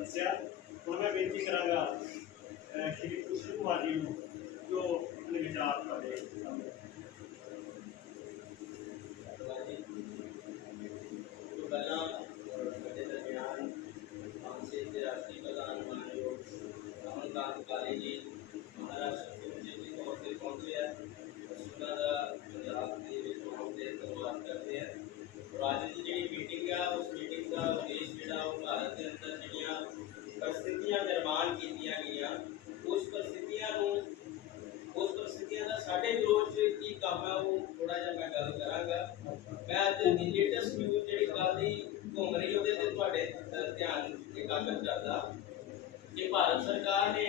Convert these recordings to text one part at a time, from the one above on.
दसिया। हुण मैं बेनती करांगा श्री कृष्ण कुमार जी नूं जो अपने विचार तुहाडे सामने। ਪਹਿਲਾਂ ਸਾਡੇ ਦਰਮਿਆਨ ਮਾਨਸੇ ਦੇ ਰਾਸ਼ਟਰੀ ਪ੍ਰਧਾਨ ਮਾਨਯੋਗ ਰਮਨਕਾਂਤ ਕਾਲੀ ਜੀ ਮਹਾਰਾਸ਼ਟਰ ਦੇ ਤੌਰ ਤੇ ਪਹੁੰਚੇ ਆ। ਉਹਨਾਂ ਦਾ ਪੰਜਾਬ ਦੇ ਵਿੱਚ ਆਉਣ ਤੇ ਧੰਨਵਾਦ ਕਰਦੇ ਆ। ਅੱਜ ਦੀ ਜਿਹੜੀ ਮੀਟਿੰਗ ਆ ਉਸ ਮੀਟਿੰਗ ਦਾ ਉਦੇਸ਼ ਜਿਹੜਾ ਉਹ ਭਾਰਤ ਦੇ ਅੰਦਰ ਜਿਹੜੀਆਂ परिस्थितियां निर्माण कीतियां गईयां उस परिस्थितियां का साढ़े विरोध की काम है वो थोड़ा जा मैं गल करांगा। मैं अज लेटेस्ट न्यूज़ जी कल की घूम रही वो ध्यान एकाग्र करता कि भारत सरकार ने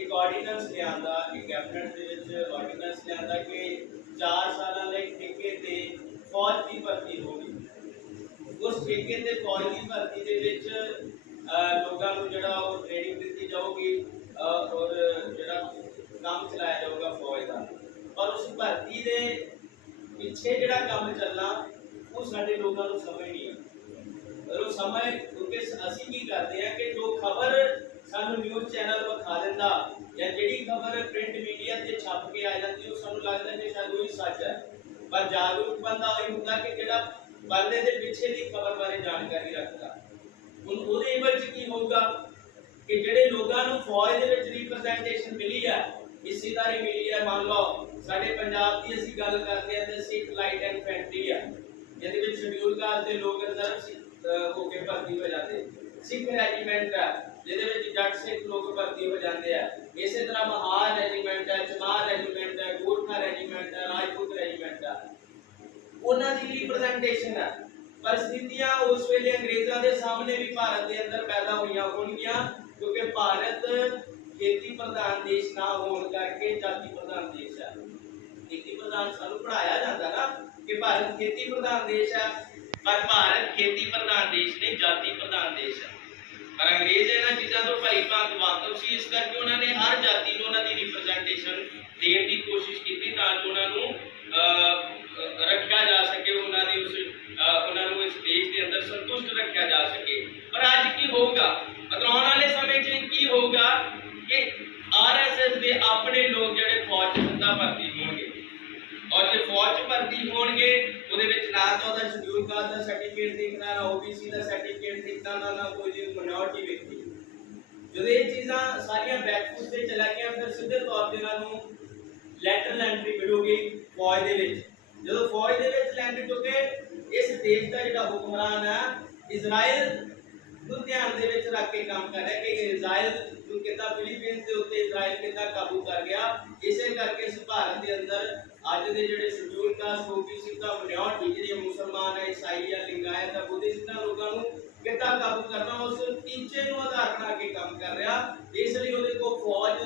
एक ऑर्डीनेंस लिया, एक कैबिनेट के ऑर्डीनेंस लिया कि 4 साल ठेके ते फौज की भर्ती होगी। उस ठेके ते फौज की भर्ती के लोगों को जड़ा ट्रेनिंग दी जाऊगी और जड़ा काम चलाया जाऊगा फौज का। और उस भर्ती के पिछे जड़ा काम चलना वो साडे लोगों को समझ नहीं है। और वो समझ क्योंकि असी की करते हैं कि जो खबर सानू न्यूज़ चैनल विखा दिंदा या जिहड़ी खबर प्रिंट मीडिया से छप के आ जाती है सानू लगता है कि शायद वही सच है। पर जागरूक बंदा वही होंदा कि जिहड़ा बंदे के पिछे की खबर बारे जानकारी रखता। हुण उहदे इवज की होगा कि जिहड़े लोगों को फौज के रिप्रजेंटेशन मिली है, हिस्सेदारी मिली है। मान लो साडे पंजाब की असीं गल करते हैं तो सिख लाइट इन्फेंट्री है जिहदे विच शेड्यूल कास्ट के लोग रिजर्व होकर भर्ती हो जाते। सिख रेजीमेंट है जिहदे विच जट सिख लोग भर्ती हो जाते हैं। इस तरह महार रेजीमेंट है, चमार रेजीमेंट है, गोरखा रेजीमेंट है, राजपूत रेजीमेंट है। उन्होंने रिप्रजेंटेशन है। परिस्थितियां उस वेले अंग्रेजों के सामने भी भारत के अंदर पैदा हुई होंगियां क्योंकि भारत खेती प्रधान देश ना होने करके जाति प्रधान देश है। खेती प्रधान सानू पढ़ाया जाता ना कि भारत खेती प्रधान देश है, पर भारत खेती प्रधान देश नहीं जाति प्रधान देश है। पर अंग्रेज इन्हां चीज़ों तो भली भांत वाकफ सी, इस करके उन्होंने हर जाति को उन्होंने रिप्रजेंटेशन देने की कोशिश की ताकि उन्होंने रखा जा सके, उन्होंने इस देश के अंदर संतुष्ट रखा जा सके। पर आज की होगा मतलब आने वाले समय की होगा कि RSS के अपने लोग जो फौज सीधा भर्ती होंगे और जो फौज भर्ती होंगे ना तो शेड्यूल कास्ट का सर्टिफिकेट देखना, ना OBC का सर्टिफिकेट देखना, ना कोई माइनॉरिटी व्यक्ति। जो ये चीज़ा सारिया बैकफुट से चला गया फिर सीधे तौर पर उन्होंने लैटरल एंट्री मिलूगी फौज के। जो फौज के लैंड चुके इस देश का जो हुक्मरान है इजराइल को ध्यान रख के काम कर रहा है कि इजराइल कितना फिलीपींस के उत्ते इजराइल कितना काबू कर गया। इस करके इस भारत के अंदर अज के जो शेड्यूल कास्ट OBC का माइनॉरिटी जी मुसलमान है, ईसाई है, लिंगायत है, बुद्धिस्ट लोगों को कितना काबू करना उस टीचे को आधार बना के काम कर रहा। इसलिए वो फौज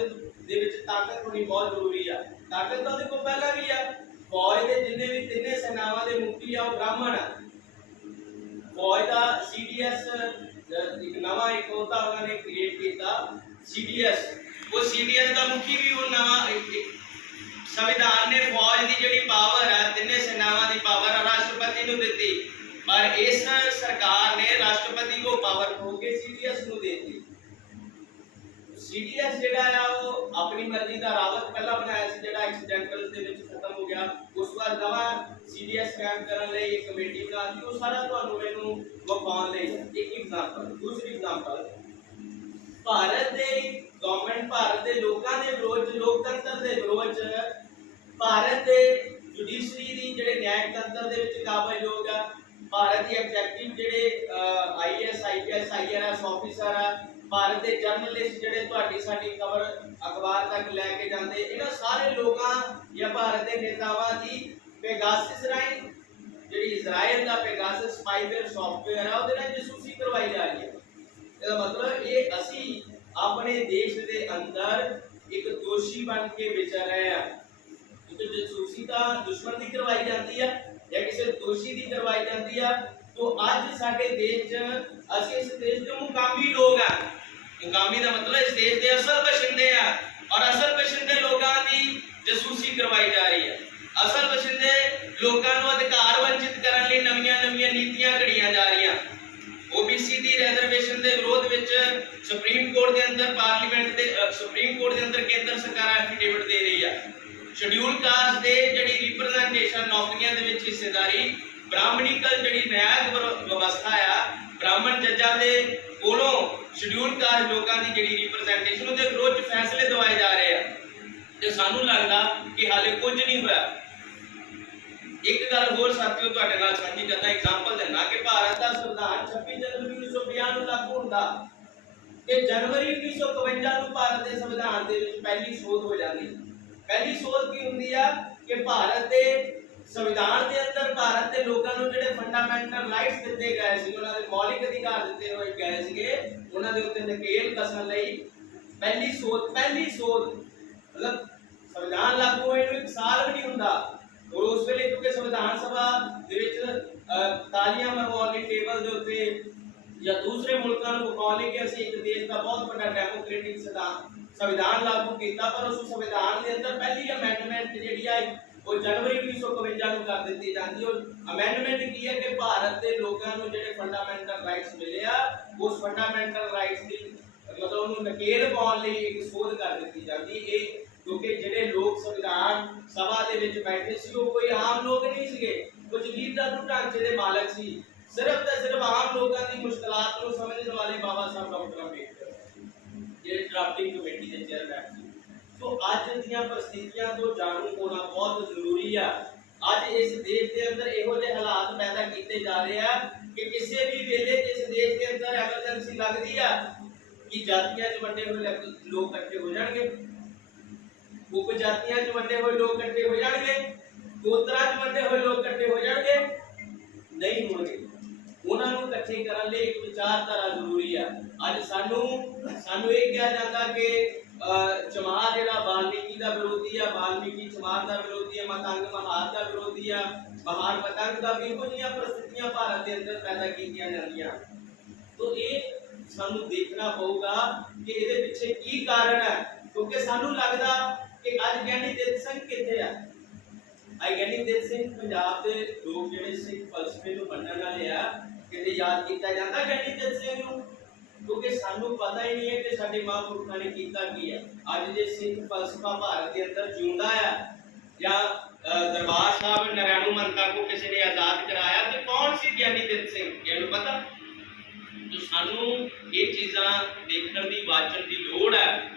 के ताकत होनी बहुत जरूरी है। ताकत तो देखो पहला भी है। फौज के जिन्हें भी 3 सेनावां के मुखी आ ब्राह्मण है। फौज का CDS एक नवा एक होता उन्होंने क्रिएट किया CDS। वो CDS का मुखी भी वो नवा संविधान ने फौज की जी पावर है 3 सेनावां की पावर राष्ट्रपति को दी, पर इस सरकार ने राष्ट्रपति को पावर खो के CDS को दे दी। CDS जेड़ा है वो अपनी मर्जी का रावत पहला बनाया सी जेड़ा एक्सीडेंटल दे विच खत्म हो गया। उस बाद नवा CDS कायम करने लिए एक कमेटी बना दी। वो सारा ਤੁਹਾਨੂੰ ਮੈਨੂੰ ਵਿਖਾਉਣ ਲਈ एक एग्जांपल। दूसरी एग्जांपल भारत दे गवर्नमेंट भारत दे लोकां दे विरोध लोकतंत्र दे विरोध भारत दे जुडिशरी दी जेड़े न्यायिक तंत्र दे विच काबिल लोग आ। भारत दी एग्जीक्यूटिव जेड़े IAS IPS IRS ऑफिसर आ, भारत के जर्नलिस्ट जेडे तुहाडी साडी खबर अखबार तक लैके जाते इन्हां सारे लोगों या भारत के नेतावां की पेगासस राही जी इजराइल का पेगासस स्पाईवेयर सॉफ्टवेयर है वो जसूसी करवाई जा रही है। इसका मतलब ये असी अपने देश के अंदर एक दोषी बन के विचर रहे हैं। तो जसूसी का दुश्मन की करवाई जाती है या किसी दोषी की करवाई जाती है। तो अज साडे देश असी इस देश के मुकामी लोग हैं। मुकामी का मतलब इस देश के असल बशिंदे हैं और असल बशिंदे लोगों की जसूसी करवाई जा रही है। असल बशिंदे लोगों को अधिकार वंचित करने लिए नवीं नीतियां घड़ियां जा रही। OBC ਦੀ ਰਿਜ਼ਰਵੇਸ਼ਨ ਦੇ ਵਿਰੋਧ ਵਿੱਚ ਸੁਪਰੀਮ ਕੋਰਟ ਦੇ ਅੰਦਰ ਪਾਰਲੀਮੈਂਟ ਦੇ ਸੁਪਰੀਮ ਕੋਰਟ ਦੇ ਅੰਦਰ ਕੇਂਦਰ ਸਰਕਾਰ ਐਫੀਡੇਵਿਟ ਦੇ ਰਹੀ ਆ। ਸ਼ਡਿਊਲ ਕਾਸਟ ਦੇ ਜਿਹੜੀ ਰਿਪਰੈਜ਼ੈਂਟੇਸ਼ਨ ਨੌਕਰੀਆਂ ਦੇ ਵਿੱਚ ਹਿੱਸੇਦਾਰੀ, ਬ੍ਰਾਹਮਣੀਕਲ ਜਿਹੜੀ ਨਿਆਇਕ ਵਿਵਸਥਾ ਆ, ਬ੍ਰਾਹਮਣ ਜੱਜਾਂ ਦੇ ਕੋਲੋਂ ਸ਼ਡਿਊਲ ਕਾਸਟ ਲੋਕਾਂ ਦੀ ਜਿਹੜੀ ਰਿਪਰੈਜ਼ੈਂਟੇਸ਼ਨ ਉਹਦੇ ਵਿਰੋਧ ਚ ਫੈਸਲੇ ਦਵਾਏ ਜਾ ਰਹੇ ਆ ਤੇ ਸਾਨੂੰ ਲੱਗਦਾ ਕਿ ਹਾਲੇ ਕੁਝ ਨਹੀਂ ਹੋਇਆ। ਇੱਕ ਗੱਲ ਹੋਰ ਸਾਥੀਓ ਤੁਹਾਡੇ ਨਾਲ ਸਾਂਝੀ ਕਰਦਾ, ਐਗਜ਼ਾਮਪਲ ਦਿੰਦਾ ਕਿ ਭਾਰਤ ਦਾ ਸੰਵਿਧਾਨ 26 ਜਨਵਰੀ 1950 ਨੂੰ ਲਾਗੂ ਹੁੰਦਾ ਤੇ ਜਨਵਰੀ 1951 ਨੂੰ ਭਾਰਤ ਦੇ ਸੰਵਿਧਾਨ ਦੇ ਵਿੱਚ ਪਹਿਲੀ ਸੋਧ ਹੋ ਜਾਂਦੀ। ਪਹਿਲੀ ਸੋਧ ਕੀ ਹੁੰਦੀ ਆ ਕਿ ਭਾਰਤ ਦੇ ਸੰਵਿਧਾਨ ਦੇ ਅੰਦਰ ਭਾਰਤ ਦੇ ਲੋਕਾਂ ਨੂੰ ਜਿਹੜੇ ਫੰਡਾਮੈਂਟਲ ਰਾਈਟਸ ਦਿੱਤੇ ਗਏ ਸੀ, ਉਹਨਾਂ ਦੇ ਮੌਲਿਕ ਅਧਿਕਾਰ ਦਿੱਤੇ ਹੋਏ ਗਏ ਸੀਗੇ, ਉਹਨਾਂ ਦੇ ਉੱਤੇ ਨਕੇਲ ਕਸਣ ਲਈ ਪਹਿਲੀ ਸੋਧ ਮਤਲਬ ਸੰਵਿਧਾਨ ਲਾਗੂ ਹੋਏ ਨੂੰ 1 ਸਾਲ ਵੀ ਨਹੀਂ ਹੁੰਦਾ ਔਰ ਉਸ ਵੇਲੇ ਕਿਉਂਕਿ ਸੰਵਿਧਾਨ ਸਭਾ ਦੇ ਵਿੱਚ ਤਾਲੀਆਂ ਮਰਵਾਉਣ ਲਈ ਟੇਬਲ ਦੇ ਉੱਤੇ ਜਾਂ ਦੂਸਰੇ ਮੁਲਕਾਂ ਨੂੰ ਵਿਖਾਉਣ ਲਈ ਕਿ ਅਸੀਂ ਇੱਕ ਦੇਸ਼ ਦਾ ਬਹੁਤ ਵੱਡਾ ਡੈਮੋਕ੍ਰੈਟਿਕ ਸੰਵਿਧਾਨ ਲਾਗੂ ਕੀਤਾ, ਪਰ ਉਸ ਸੰਵਿਧਾਨ ਦੇ ਅੰਦਰ ਪਹਿਲੀ ਅਮੈਂਡਮੈਂਟ ਜਿਹੜੀ ਆ ਉਹ ਜਨਵਰੀ 1951 ਨੂੰ ਕਰ ਦਿੱਤੀ ਜਾਂਦੀ। ਔਰ ਅਮੈਂਡਮੈਂਟ ਕੀ ਹੈ ਕਿ ਭਾਰਤ ਦੇ ਲੋਕਾਂ ਨੂੰ ਜਿਹੜੇ ਫੰਡਾਮੈਂਟਲ ਰਾਈਟਸ ਮਿਲੇ ਆ ਉਸ ਫੰਡਾਮੈਂਟਲ ਰਾਈਟਸ ਦੀ ਮਤਲਬ ਉਹਨੂੰ ਨਕੇਲ ਪਾਉਣ ਲਈ ਇੱਕ ਸੋਧ ਕਰ ਦਿੱਤੀ ਜਾਂਦੀ। ਇਹ ਕਿਉਂਕਿ ਜਿਹੜੇ ਲੋਕ ਸੰਵਿਧਾਨ ਸਭਾ ਦੇ ਵਿੱਚ ਬੈਠੇ ਸੀ ਉਹ ਕੋਈ ਆਮ ਲੋਕ ਨਹੀਂ ਸੀਗੇ, ਉਹ ਜਗੀਰਦਾਰ ਢਾਂਚੇ ਦੇ ਮਾਲਕ ਸੀ। ਸਿਰਫ ਤੇ ਸਿਰਫ ਆਮ ਲੋਕਾਂ ਦੀ ਮੁਸ਼ਕਲਾਂ ਨੂੰ ਸਮਝਣ ਵਾਲੇ ਬਾਬਾ ਸਾਹਿਬ ਡਾਕਟਰ ਅੰਬੇਡਕਰ ਜਿਹੜੇ ਡਰਾਫਟਿੰਗ ਕਮੇਟੀ ਦੇ ਚੇਅਰਮੈਨ ਸੀ। तो आज ਦੀਆਂ परिस्थितियां ਤੋਂ ਜਾਣੂ ਹੋਣਾ ਬਹੁਤ ਜ਼ਰੂਰੀ ਆ। ਅੱਜ ਇਸ ਦੇਸ਼ ਦੇ ਅੰਦਰ ਇਹੋ ਜਿਹੇ ਹਾਲਾਤ ਪੈਦਾ ਕੀਤੇ ਜਾ ਰਹੇ ਆ ਕਿ ਕਿਸੇ ਵੀ ਵੇਲੇ ਇਸ ਦੇਸ਼ ਦੇ ਅੰਦਰ ਐਮਰਜੈਂਸੀ ਲੱਗਦੀ ਆ ਕਿ ਜਾਤੀਆਂ 'ਚ ਵੰਡੇ ਹੋਏ ਲੋਕ ਇਕੱਠੇ ਹੋ ਜਾਣਗੇ, ਉਪ ਜਾਤੀਆਂ 'ਚ ਵੰਡੇ ਹੋਏ ਲੋਕ ਇਕੱਠੇ ਹੋ ਜਾਣਗੇ, ਗੋਤਰਾਂ 'ਚ ਵੰਡੇ ਹੋਏ ਲੋਕ ਇਕੱਠੇ ਹੋ ਜਾਣਗੇ, ਨਹੀਂ ਹੋਣਗੇ। ਉਹਨਾਂ ਨੂੰ ਇਕੱਠੇ ਕਰਨ ਲਈ ਇੱਕ ਵਿਚਾਰਧਾਰਾ ਜ਼ਰੂਰੀ ਆ। ਅੱਜ ਸਾਨੂੰ ਇਹ ਕਿਹਾ ਜਾਂਦਾ ਕਿ ਚਮਾਰ ਜਿਹੜਾ ਵਾਲਮੀਕੀ ਦਾ ਵਿਰੋਧੀ ਆ, ਵਾਲਮੀਕੀ ਚਮਾਰ ਦਾ ਵਿਰੋਧੀ ਆ, ਮਤੰਗ ਮਹਾਰ ਦਾ ਵਿਰੋਧੀ ਆ, ਮਹਾਰ ਪਤੰਗ ਦਾ ਵੀ ਇਹੋ ਜਿਹੀਆਂ परिस्थितियां ਭਾਰਤ ਦੇ ਅੰਦਰ ਪੈਦਾ ਕੀਤੀਆਂ ਜਾਂਦੀਆਂ। तो ਇਹ ਸਾਨੂੰ ਦੇਖਣਾ ਪਊਗਾ ਕਿ ਇਹਦੇ ਪਿੱਛੇ ਕੀ ਕਾਰਨ ਹੈ, ਕਿਉਂਕਿ ਸਾਨੂੰ ਲੱਗਦਾ ਕਿ ਅੱਜ ਗਿਆਨੀ ਦਿੱਤ ਸਿੰਘ ਕਿੱਥੇ ਆ। ਗਿਆਨੀ ਦਿੱਤ ਸਿੰਘ ਪੰਜਾਬ ਦੇ ਲੋਕ ਜਿਹੜੇ ਸਿੱਖ ਫਲਸਫੇ ਨੂੰ ਮੰਨਣ ਵਾਲੇ ਆ, ਕਿਤੇ ਯਾਦ ਕੀਤਾ ਜਾਂਦਾ ਗਿਆਨੀ ਦਿੱਤ ਸਿੰਘ ਨੂੰ, ਕਿਉਂਕਿ ਸਾਨੂੰ ਪਤਾ ਹੀ ਨਹੀਂ ਹੈ ਕਿ ਸਾਡੇ ਮਹਾਂਪੁਰਖਾਂ ਨੇ ਕੀਤਾ ਕੀ ਹੈ। ਅੱਜ ਜੇ ਸਿੱਖ ਫਲਸਫਾ ਭਾਰਤ ਦੇ ਅੰਦਰ ਜਿਉਂਦਾ ਹੈ ਜਾਂ ਦਰਬਾਰ ਸਾਹਿਬ ਨਰੈਣੂ ਮੰਤਾ ਕੋ ਕਿਸੇ ਨੇ ਆਜ਼ਾਦ ਕਰਾਇਆ ਤੇ ਕੌਣ ਸੀ ਗਿਆਨੀ ਦਿੱਤ ਸਿੰਘ, ਇਹਨੂੰ ਪਤਾ। तो ਸਾਨੂੰ ਇਹ ਚੀਜ਼ਾਂ ਦੇਖਣ ਦੀ ਵਾਚਣ ਦੀ ਲੋੜ ਹੈ।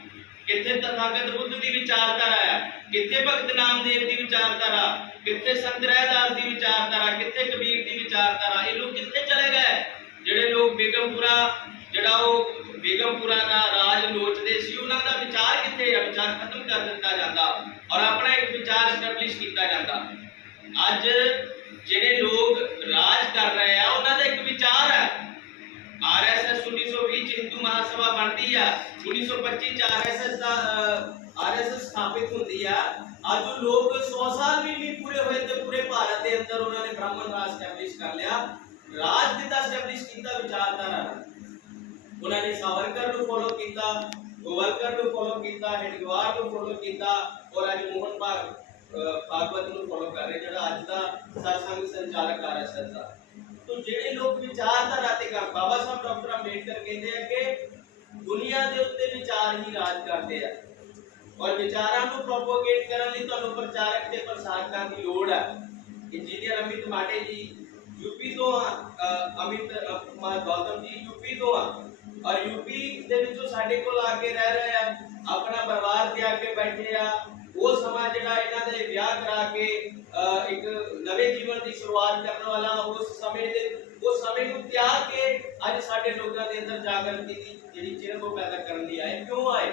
ਕਿੱਥੇ ਤਥਾਗਤ ਬੁੱਧ ਦੀ ਵਿਚਾਰਧਾਰਾ ਹੈ, ਕਿੱਥੇ ਭਗਤ ਨਾਮਦੇਵ ਦੀ ਵਿਚਾਰਧਾਰਾ, ਕਿੱਥੇ ਸੰਤ ਰਹਿਦਾਸ ਦੀ ਵਿਚਾਰਧਾਰਾ, ਕਿੱਥੇ ਕਬੀਰ ਦੀ ਵਿਚਾਰਧਾਰਾ। ਇਹ ਲੋਕ ਕਿੱਥੇ ਚਲੇ ਗਏ? ਜਿਹੜੇ ਲੋਕ ਬੇਗਮਪੁਰਾ ਦਾ ਰਾਜ ਲੋਚਦੇ ਸੀ, ਉਹਨਾਂ ਦਾ ਵਿਚਾਰ ਕਿੱਥੇ ਹੈ? ਵਿਚਾਰ ਖਤਮ ਕਰ ਦਿੱਤਾ ਜਾਂਦਾ ਔਰ ਆਪਣਾ ਇੱਕ ਵਿਚਾਰ ਸਟੈਬਲਿਸ਼ ਕੀਤਾ ਜਾਂਦਾ। ਅੱਜ ਜਿਹੜੇ ਲੋਕ ਰਾਜ ਕਰ ਰਹੇ ਆ ਉਹਨਾਂ ਦਾ ਇੱਕ ਵਿਚਾਰ ਹੈ। आरएसएस 1920 ਚ ਹਿੰਦੂ ਮਹਾਸਭਾ ਬਣਦੀ ਆ, 1925 ਚ आरएसएस ਸਥਾਪਿਤ ਹੁੰਦੀ ਆ। ਅੱਜ ਉਹ ਲੋਕ 100 ਸਾਲ ਵੀ ਨਹੀਂ ਪੂਰੇ ਹੋਏ ਤੇ ਪੂਰੇ ਭਾਰਤ ਦੇ ਅੰਦਰ ਉਹਨਾਂ ਨੇ ਬ੍ਰਾਹਮਣ ਰਾਜ ਸਟੈਬਲਿਸ਼ ਕਰ ਲਿਆ। ਰਾਜ ਕਿੱਦਾਂ ਸਟੈਬਲਿਸ਼ ਕੀਤਾ? ਵਿਚਾਰਧਾਰਾ ਨਾਲ। ਉਹਨਾਂ ਨੇ ਸਾਵਰਕਰ ਨੂੰ ਫੋਲੋ ਕੀਤਾ, ਗੋਵਲਕਰ ਨੂੰ ਫੋਲੋ ਕੀਤਾ, ਹੈਡਗਵਾਰ ਨੂੰ ਫੋਲੋ ਕੀਤਾ ਔਰ ਅੱਜ ਮੋਹਨ ਭਾਗਵਤ ਨੂੰ ਫੋਲੋ ਕਰ ਰਹੇ, ਜਿਹੜਾ ਅੱਜ ਦਾ ਸਰਸੰਘ ਸੰਚਾਲਕ ਆਰਐਸਐਸ ਦਾ। तो ਜਿਹੜੇ ਲੋਕ ਵਿਚਾਰਧਾਰਾ ਤੇ ਕੰਮ, ਬਾਬਾ ਸਾਹਿਬ ਡਾਕਟਰ ਅੰਬੇਡਕਰ ਕਹਿੰਦੇ ਆ ਕਿ ਦੁਨੀਆ ਦੇ ਉੱਤੇ ਵਿਚਾਰ ਹੀ ਰਾਜ ਕਰਦੇ ਆ ਔਰ ਵਿਚਾਰਾਂ ਨੂੰ ਪ੍ਰੋਪੋਗੇਟ ਕਰਨ ਲਈ ਤੁਹਾਨੂੰ ਪ੍ਰਚਾਰਕ ਤੇ ਪ੍ਰਸਾਰਕਾਂ ਦੀ ਲੋੜ ਹੈ। ਇੰਜੀਨੀਅਰ ਅਮਿਤ ਮਾਟੇ ਜੀ यूपी ਤੋਂ ਆ, ਅਮਿਤ ਕੁਮਾਰ ਗੌਤਮ ਜੀ यूपी ਤੋਂ ਆ ਔਰ यूपी ਦੇ ਵਿੱਚੋਂ ਸਾਡੇ ਕੋਲ ਆ ਕੇ ਰਹਿ ਰਹੇ ਆ, ਆਪਣਾ ਪਰਿਵਾਰ ਤਿਆਗ ਕੇ ਬੈਠੇ ਆ। ਉਹ ਸਮਾਂ ਜਿਹੜਾ ਇਹਨਾਂ ਦੇ ਵਿਆਹ ਕਰਾ ਕੇ ਇੱਕ ਨਵੇਂ ਜੀਵਨ ਦੀ ਸ਼ੁਰੂਆਤ ਕਰਨ ਵਾਲਾ ਉਸ ਸਮੇਂ ਨੂੰ ਤਿਆਗ ਕੇ ਅੱਜ ਸਾਡੇ ਲੋਕਾਂ ਦੇ ਅੰਦਰ ਜਾਗਰਤੀ ਦੀ ਜਿਹੜੀ ਚਿਹਰ ਉਹ ਪੈਦਾ ਕਰਨ ਲਈ ਆਏ। ਕਿਉਂ ਆਏ?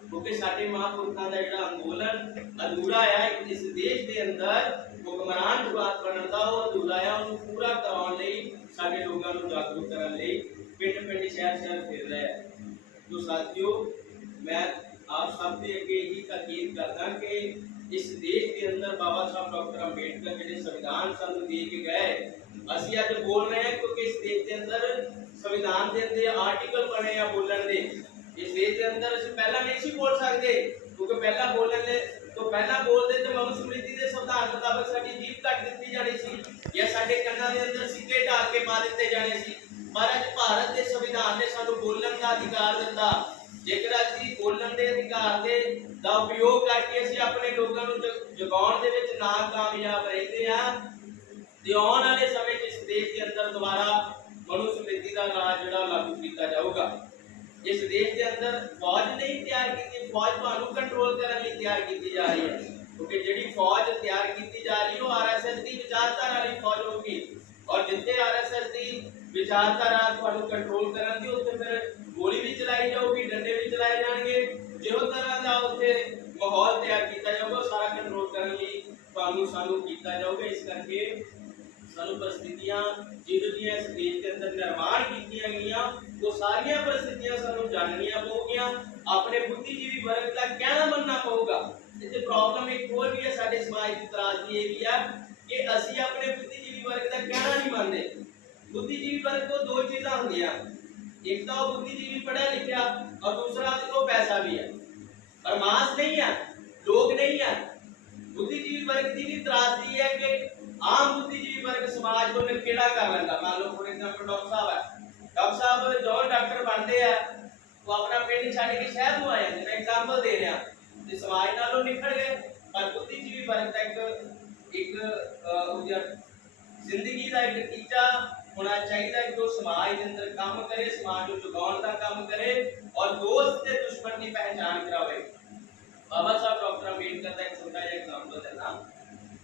ਕਿਉਂਕਿ ਸਾਡੇ ਮਹਾਂਪੁਰਖਾਂ ਦਾ ਜਿਹੜਾ ਅੰਦੋਲਨ ਅਧੂਰਾ ਆ ਇਸ ਦੇਸ਼ ਦੇ ਅੰਦਰ ਹੁਕਮਰਾਨ ਬਣਨ ਦਾ, ਉਹ ਅਧੂਰਾ ਆ। ਉਹਨੂੰ ਪੂਰਾ ਕਰਾਉਣ ਲਈ ਸਾਡੇ ਲੋਕਾਂ ਨੂੰ ਜਾਗਰੂਕ ਕਰਨ ਲਈ ਪਿੰਡ ਪਿੰਡ ਸ਼ਹਿਰ ਫਿਰ ਰਹੇ ਆ। तो साथियों, मैं आप सबके अगे ही ताकीद करदा कि इस देश के अंदर बाबा साहब डॉक्टर अंबेडकर जिहड़े संविधान सानू दे के गए, ਅਸੀਂ ਅੱਜ बोल रहे हैं क्योंकि इस देश के अंदर संविधान के अंदर आर्टिकल बने आ बोलण दे। इस देश के अंदर ਅਸੀਂ ਪਹਿਲਾਂ नहीं सी बोल सकते, क्योंकि ਪਹਿਲਾਂ बोलण दे तो ਪਹਿਲਾਂ बोलते तो मनुस्मृति के संविधान मुताबिक साडी जीभ ਕੱਟ ਦਿੱਤੀ ਜਾਣੀ ਸੀ ਜਾਂ ਸਾਡੇ ਕੰਨਾਂ ਦੇ ਅੰਦਰ ਸਿੱਕੇ ਢਾਲ ਕੇ ਪਾ ਦਿੱਤੇ ਜਾਣੇ ਸੀ। ਪਰ ਅੱਜ ਭਾਰਤ ਦੇ ਸੰਵਿਧਾਨ ਨੇ ਸਾਨੂੰ ਬੋਲਣ ਦਾ ਅਧਿਕਾਰ ਦਿੱਤਾ। ਜੇਕਰ ਅਸੀਂ ਬੋਲਣ ਦੇ ਅਧਿਕਾਰ ਦੇ ਦਾ ਉਪਯੋਗ ਕਰਕੇ ਅਸੀਂ ਆਪਣੇ ਲੋਕਾਂ ਨੂੰ ਜਗਾਉਣ ਦੇ ਵਿੱਚ ਨਾਕਾਮਯਾਬ ਰਹਿੰਦੇ ਆ ਤੇ ਆਉਣ ਵਾਲੇ ਸਮੇਂ 'ਚ ਇਸ ਦੇਸ਼ ਦੇ ਅੰਦਰ ਦੁਬਾਰਾ ਮਨੁਸਮ੍ਰਿਤੀ ਦਾ ਰਾਜ ਜਿਹੜਾ ਲਾਗੂ ਕੀਤਾ ਜਾਊਗਾ। ਇਸ ਦੇਸ਼ ਦੇ ਅੰਦਰ ਫੌਜ ਨਹੀਂ ਤਿਆਰ ਕੀਤੀ, ਫੌਜ ਤੁਹਾਨੂੰ ਕੰਟਰੋਲ ਕਰਨ ਲਈ ਤਿਆਰ ਕੀਤੀ ਜਾ ਰਹੀ ਹੈ, ਕਿਉਂਕਿ ਜਿਹੜੀ ਫੌਜ ਤਿਆਰ ਕੀਤੀ ਜਾ ਰਹੀ ਹੈ ਉਹ ਆਰਐਸਐਸ ਦੀ ਵਿਚਾਰਧਾਰਾ ਵਾਲੀ ਫੌਜ ਹੋਊਗੀ। ਔਰ ਜਿੱਥੇ ਆਰਐਸਐਸ ਦੀ ਵਿਚਾਰਧਾਰਾ ਤੁਹਾਨੂੰ ਕੰਟਰੋਲ ਕਰਨ ਦੀ, ਉੱਥੇ ਫਿਰ ਗੋਲੀ ਵੀ ਚਲਾਈ ਜਾਊਗੀ, ਡੰਡੇ ਵੀ ਚਲਾਏ ਜਾਣਗੇ। ਜਿਹੋ ਤਰ੍ਹਾਂ ਦਾ ਉੱਥੇ ਮਾਹੌਲ ਤਿਆਰ ਕੀਤਾ ਜਾਊਗਾ ਸਾਰਾ ਕੰਟਰੋਲ ਕਰਨ ਲਈ ਤੁਹਾਨੂੰ ਸਾਨੂੰ ਕੀਤਾ ਜਾਊਗਾ। ਇਸ ਕਰਕੇ ਸਾਨੂੰ परिस्थितियां ਜਿਹੋ ਜਿਹੀਆਂ ਇਸ ਦੇਸ਼ ਦੇ ਅੰਦਰ ਨਿਰਮਾਣ ਕੀਤੀਆਂ ਗਈਆਂ ਉਹ ਸਾਰੀਆਂ परिस्थितियां ਸਾਨੂੰ ਜਾਣਨੀਆਂ ਪਊਗੀਆਂ। ਆਪਣੇ ਬੁੱਧੀਜੀਵੀ ਵਰਗ ਦਾ ਕਹਿਣਾ ਮੰਨਣਾ ਪਊਗਾ। ਇੱਥੇ ਪ੍ਰੋਬਲਮ ਇੱਕ ਹੋਰ ਵੀ ਹੈ ਸਾਡੇ ਸਮਾਜ ਦੀ, ਤਰਾਸਦੀ ਇਹ ਵੀ ਆ ਕਿ ਅਸੀਂ ਆਪਣੇ ਬੁੱਧੀਜੀਵੀ ਵਰਗ ਦਾ ਕਹਿਣਾ ਨਹੀਂ ਮੰਨਦੇ। ਬੁੱਧੀਜੀਵੀ ਵਰਗ ਕੋਲ ਦੋ ਚੀਜ਼ਾਂ ਹੁੰਦੀਆਂ, ਇੱਕ ਤਾਂ ਉਹ ਬੁੱਧੀਜੀਵੀ ਪੜ੍ਹਿਆ ਲਿਖਿਆ और दूसरा ਉਹਦੇ ਕੋਲ ਪੈਸਾ ਵੀ ਹੈ, ਪਰ ਮਾਸ ਨਹੀਂ ਹੈ, ਲੋਕ ਨਹੀਂ ਹੈ। ਬੁੱਧੀਜੀਵੀ ਵਰਗ ਦੀ ਵੀ ਤਰਾਸਦੀ ਹੈ ਕਿ आम बुद्धिजीवी वर्ग समाज को निखेड़ा कर लेंदा। मान लो फॉर एग्जांपल डॉक्टर साहब है, डॉक्टर साहब जो डॉक्टर बनते हैं वो अपना पिंड छड़ के शहर में आ जाते हैं। एग्जांपल दे रहा ते समाज नालों निखड़ गए। पर बुद्धिजीवी वर्ग का एक जिंदगी का एक टीचा होना चाहिए कि वो समाज के अंदर काम करे, समाज को जगाउण का काम करे और दोस्त ते दुश्मन की पहचान करावे। बाबा साहब डॉक्टर अम्बेडकर का एक छोटा जिहा एग्जांपल देना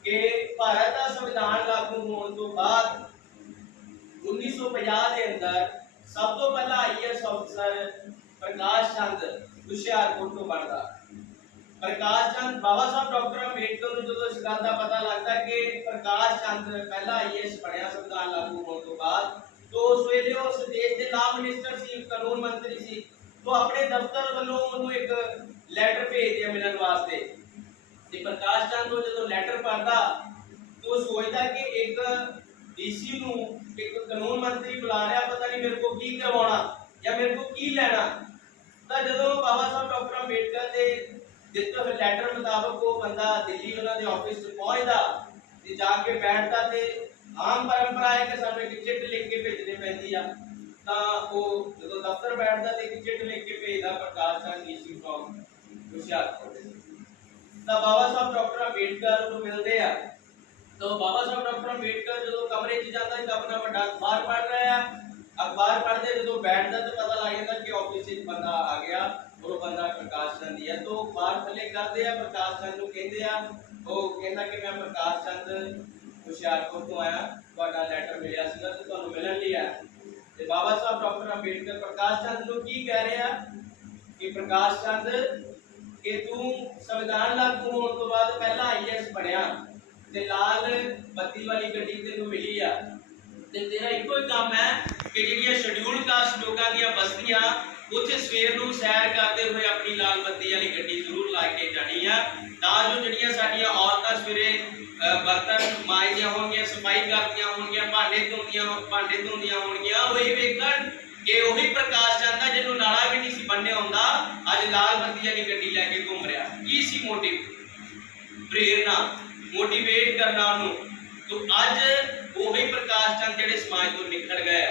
कि भारत का संविधान लागू होने तो बाद 1950 के अंदर सब तो पहला आईएएस अफसर प्रकाश चंद हुशियारपुर तो बनता। प्रकाश चंद बाबा साहब डॉक्टर अम्बेडकर को जो इस गल का पता लगता कि प्रकाश चंद पहला आईएएस बनया संविधान लागू होने तो बाद, तो उस वेले उस देश के लॉ मिनिस्टर सी, कानून मंत्री सी, तो अपने दफ्तर वालों उन्होंने एक लैटर भेज दिया मिलने वास्ते। प्रकाश चंद जो लैटर पढ़ता तो सोचता कि एक डीसी नूं एक कानून मंत्री बुला रहा, पता नहीं मेरे को की करवाना या मेरे को की लेना। तो जो बाबा साहब डॉक्टर अम्बेडकर के दिते हुए लैटर मुताबक वो बंदा दिल्ली उन्होंने ऑफिस पहुंचता ते जाके बैठता ते आम परंपरा है कि सानू एक चिट लिख के भेजनी पैंदी आ। तां वो जो दफ्तर बैठता ते एक चिट लिख के भेजदा प्रकाश चंद डीसी फ्रॉम हुशियारपुर। तो बाबा साहब डॉक्टर अम्बेडकर को मिलते हैं। तो बाबा साहब डॉक्टर अम्बेडकर जो कमरे च जाता है तो अपना बड़ा अखबार पढ़ रहा है। अखबार पढ़ते जो बैठता तो पता लग जाता कि ऑफिस से बंदा आ गया और वो बंदा प्रकाश चंद ही है। तो अखबार थले करते हैं, प्रकाश चंद को कहते हैं, वो कहता कि मैं प्रकाश चंद हुशियारपुर तो आया, ਤੁਹਾਡਾ ਲੈਟਰ मिलिया ਸੀਗਾ ਤੇ ਤੁਹਾਨੂੰ ਮਿਲਣ ਲਈ ਆਇਆ। ਤੇ ਬਾਬਾ ਸਾਹਿਬ ਡਾਕਟਰ ਅੰਬੇਡकर प्रकाश चंद ਨੂੰ ਕੀ ਕਹਿ ਰਿਹਾ ਕਿ प्रकाश चंद कि तू संविधान लागू होने तो बाद पहला आईएएस बनया ते लाल बत्ती वाली गड्डी तेनू मिली आ ते तेरा इको ही काम है कि जिहड़ियां शेड्यूल्ड कास्ट लोकां दी बस्तियां उत्थे सवेर नूं सैर करते हुए अपनी लाल बत्ती वाली गड्डी जरूर ला के जानी आ, तां जो जिहड़ियां साडीआं औरतां सवेरे बर्तन मांजदियां होणगीआं, सफाई करदियां होणगीआं, भांडे धोंदियां होणगीआं, वो ये वेखण कि वही प्रकाश चंद है जिन्होंने नाला भी नहीं बनने आंदा, अज लाल बत्ती वाली गड्डी लैके घूम रहा। की सी मोटिव, प्रेरणा, मोटिवेट करना उन्होंने। तो अज वही प्रकाश चंद जिहड़े समाज तो निकल गए,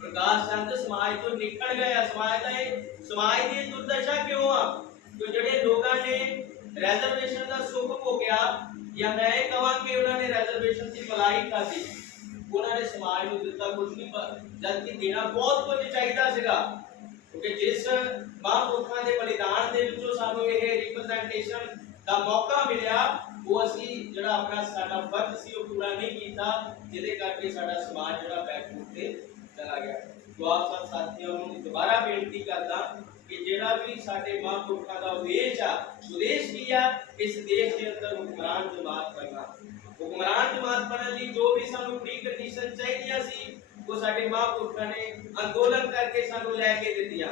प्रकाश चंद समाज तो निकल गया। समाज की दुर्दशा क्यों आ? तो जिहड़े लोगों ने रिजर्वेशन का सुख भोगिया या मैं कहां कि उन्होंने रिजर्वेशन की भलाई खाधी, उन्होंने समाज को दिता कुछ नहीं, जबकि देना बहुत कुछ चाहिए सीगा। क्योंकि जिस महापुरुषों के बलिदान के विचों सानू यह रिप्रेजेंटेशन का मौका मिला, वो असी जिहड़ा अपना साडा फर्ज सी वो पूरा नहीं किया, जिहदे करके साडा समाज जिहड़ा बैकफुट ते चला गया। तो आप सब साथियों को दोबारा बेनती करदा कि जिहड़ा भी साडे महापुरुषों का उद्देश आ, उद्देश की आ इस देश के अंदर हुक्मरान जमात करना। हुक्मरान जमात बनने लिए जो भी सानू प्री कंडीशन चाहिए सी वो साडे महापुरुषों ने अंदोलन करके सानू लैके दित्तियां।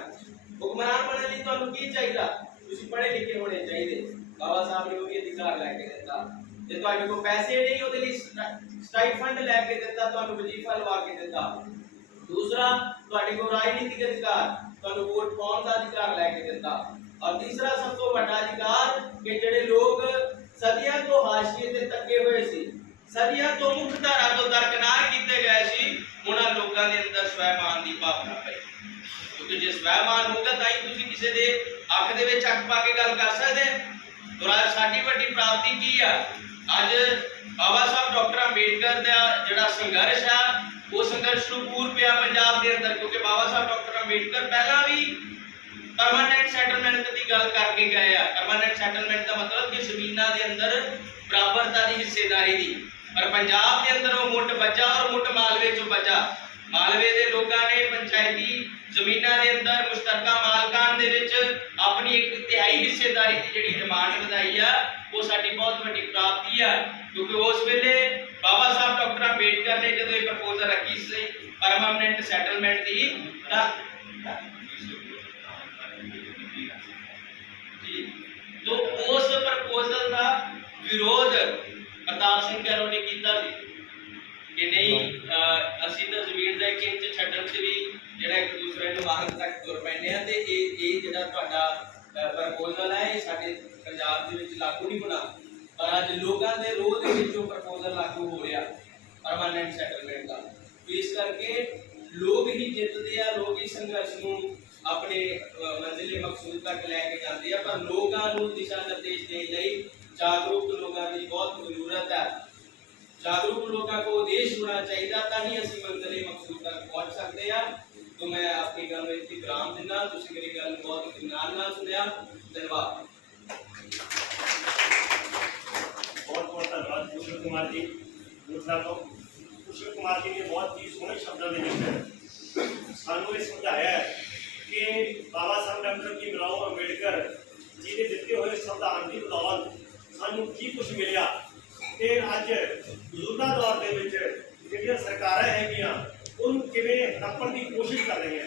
हुक्मरान बनने लिए तुहानू की चाहिए? तुसीं पढ़े लिखे होने चाहिए। बाबा साहब ने वो भी अधिकार लैके दित्ता। जे तुहाडे कोल पैसे नहीं उहदे लई स्टाइफंड लैके दित्ता, तुहानू वजीफा लवा के दित्ता। दूसरा तुहाडे कोल राजनीतिक अधिकार, तुहानू वोट पाउण दा अधिकार लैके दित्ता। और तीसरा सब तो बड़ा अधिकार कि जिहड़े लोग सदियां तो हाशिए ते तके हुए सी, सदियां तो मुख्य धारा तो दरकिनार कीते गए सी, ਉਹਨਾਂ ਲੋਕਾਂ ਦੇ ਅੰਦਰ ਸਵੈਮਾਨ ਦੀ ਭਾਵਨਾ ਪਏ। ਕਿਉਂਕਿ ਜੇ ਸਵੈਮਾਨ ਹੋਊਗਾ ਤਾਂ ਹੀ ਤੁਸੀਂ ਕਿਸੇ ਦੇ ਅੱਖ ਦੇ ਵਿੱਚ ਅੱਖ ਪਾ ਕੇ ਗੱਲ ਕਰ ਸਕਦੇ। ਔਰ ਸਾਡੀ ਵੱਡੀ ਪ੍ਰਾਪਤੀ ਕੀ ਆ? ਅੱਜ ਬਾਬਾ ਸਾਹਿਬ ਡਾਕਟਰ ਅੰਬੇਡਕਰ ਦਾ ਜਿਹੜਾ ਸੰਘਰਸ਼ ਆ, ਉਹ ਸੰਘਰਸ਼ ਨੂੰ ਪੂਰ ਪਿਆ ਪੰਜਾਬ ਦੇ ਅੰਦਰ, ਕਿਉਂਕਿ ਬਾਬਾ ਸਾਹਿਬ ਡਾਕਟਰ ਅੰਬੇਡਕਰ ਪਹਿਲਾਂ ਵੀ ਪਰਮਾਨੈਂਟ ਸੈਟਲਮੈਂਟ ਦੀ ਗੱਲ ਕਰਕੇ ਗਏ ਆ। ਪਰਮਾਨੈਂਟ ਸੈਟਲਮੈਂਟ ਦਾ ਮਤਲਬ ਕਿ ਜ਼ਮੀਨਾਂ ਦੇ ਅੰਦਰ ਬਰਾਬਰਤਾ ਦੀ ਹਿੱਸੇਦਾਰੀ ਦੀ। ਪਰ ਪੰਜਾਬ ਦੇ ਅੰਦਰ ਉਹ ਮੁੱਢ ਵੱਜਾ ਔਰ ਮੁੱਢ ਮਾਲਵੇ ਚੋਂ ਵੱਜਾ। ਮਾਲਵੇ ਦੇ ਲੋਕਾਂ ਨੇ ਪੰਚਾਇਤੀ ਜ਼ਮੀਨਾਂ ਦੇ ਅੰਦਰ ਮੁਸ਼ਤਰਕਾ ਮਾਲਕਾਨ ਦੇ ਵਿੱਚ ਆਪਣੀ 1/3 ਹਿੱਸੇਦਾਰੀ ਦੀ ਜਿਹੜੀ ਡਿਮਾਂਡ ਵਧਾਈ ਆ, ਉਹ ਸਾਡੀ ਬਹੁਤ ਵੱਡੀ ਪ੍ਰਾਪਤੀ ਆ। ਕਿਉਂਕਿ ਉਸ ਵੇਲੇ ਬਾਬਾ ਸਾਹਿਬ ਡਾਕਟਰ ਅੰਬੇਡਕਰ ਨੇ ਜਦੋਂ ਇਹ ਪ੍ਰਪੋਜ਼ਲ ਰੱਖੀ ਸੀ ਪਰਮਾਨੈਂਟ ਸੈਟਲਮੈਂਟ ਦੀ ਤਾਂ तो उस प्रपोजल का विरोध प्रताप सिंह कैरों ने किया कि नहीं असी तो जमीन का 1 इंच छड्डण च भी जिहड़ा एक दूसरे नूं मारन तक तुर पैंदे आ ते ये जिहड़ा तुहाडा प्रपोजल है ये साडे पंजाब दे विच लागू नहीं होना। पर अज लोकां दे रोह दे विच वो प्रपोजल लागू हो रहा परमानेंट सैटलमेंट का। इस करके लोग ही जितदे आ, लोग ही संघर्ष नूं अपने मंजिले मकसूद तक लैके जाते हैं। पर लोगों को दिशा निर्देश देने लई जागरूक लोगों की बहुत जरूरत है। जागरूक लोगों को उद्देश्य होना चाहिए ताकि असीं मंजिले मकसूद तक पहुँच सकते हैं। तो मैं आपकी गल इत्थे विराम दिना, तुसीं मेरी गल बहुत ध्यान नाल सुनिया। धन्यवाद। बहुत बहुत धन्यवाद कुशल कुमार जी। दूसरा तो कुशल कुमार जी ने बहुत ही सोहने शब्दों में सानू ये समझाया है कि बाबा साहब डॉक्टर भीमराव अंबेडकर जी ने दिते हुए संविधान की बदौलत सानू की कुछ मिलिया ते अज मौजूदा दौर के जिहड़ियां सरकारां हैगियां उहनूं किवें हड़प्पण की कोशिश कर रही